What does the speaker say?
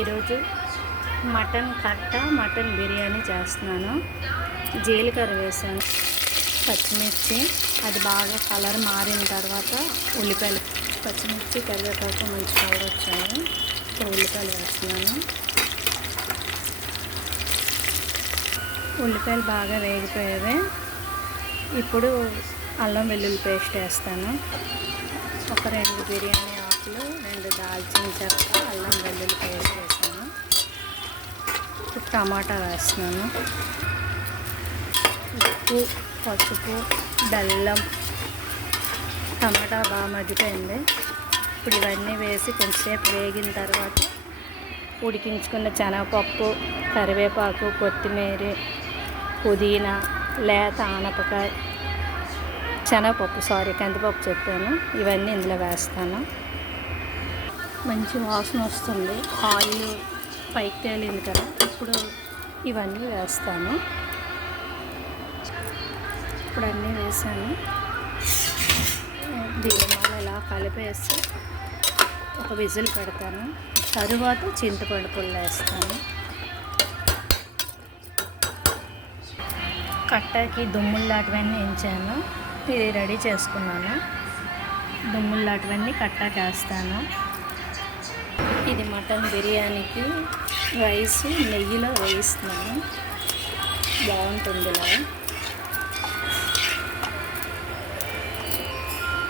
ఈరోజు మటన్ కట్ట మటన్ బిర్యానీ చేస్తున్నాను. జీలకర్ర వేసాను, పచ్చిమిర్చి, అది బాగా కలర్ మారిన తర్వాత ఉల్లిపాయలు, పచ్చిమిర్చి, కరివేపాకు మంచి కలర్ వచ్చాయి. ఇప్పుడు ఉల్లిపాయలు వేస్తున్నాను. ఉల్లిపాయలు బాగా వేగిపోయాయి. ఇప్పుడు అల్లం వెల్లుల్లి పేస్ట్ వేస్తాను. ఒక 2 బిర్యానీ ఆకులు, 2 దాల్చిన చెక్క, అల్లం వెల్లుల్లి పేస్ట్ వేసాను. ఇప్పుడు టమాటా వేస్తున్నాను. ఉప్పు, పసుపు, బెల్లం. టమాటా బాగా మగ్గిపోయింది. ఇప్పుడు ఇవన్నీ వేసి కొంచెంసేపు వేగిన తర్వాత ఉడికించుకున్న శనగపప్పు, కరివేపాకు, కొత్తిమీర, పుదీనా, లేత ఆనపకాయ, కందిపప్పు చెప్పాను, ఇవన్నీ ఇందులో వేస్తాను. మంచి వాసన వస్తుంది. ఆయిల్ పైకి తేలింది కదా, ఇప్పుడు ఇవన్నీ వేస్తాను. ఇప్పుడు అన్నీ వేసాను. దీని వల్ల ఇలా కలిపేసి ఒక విజిల్ పెడతాను. తరువాత చింతపండు పుల్ల వేస్తాను. కట్టకి దుమ్ముల్లాంటివన్నీ ఎంచాను. ఇది రెడీ చేసుకున్నాను. దుమ్ముల్లాంటివన్నీ కట్టాకి వేస్తాను. ఇది మటన్ బిర్యానీకి రైస్ నెయ్యిలో వేయిస్తున్నాను. బాగుంటుంది ఇలా.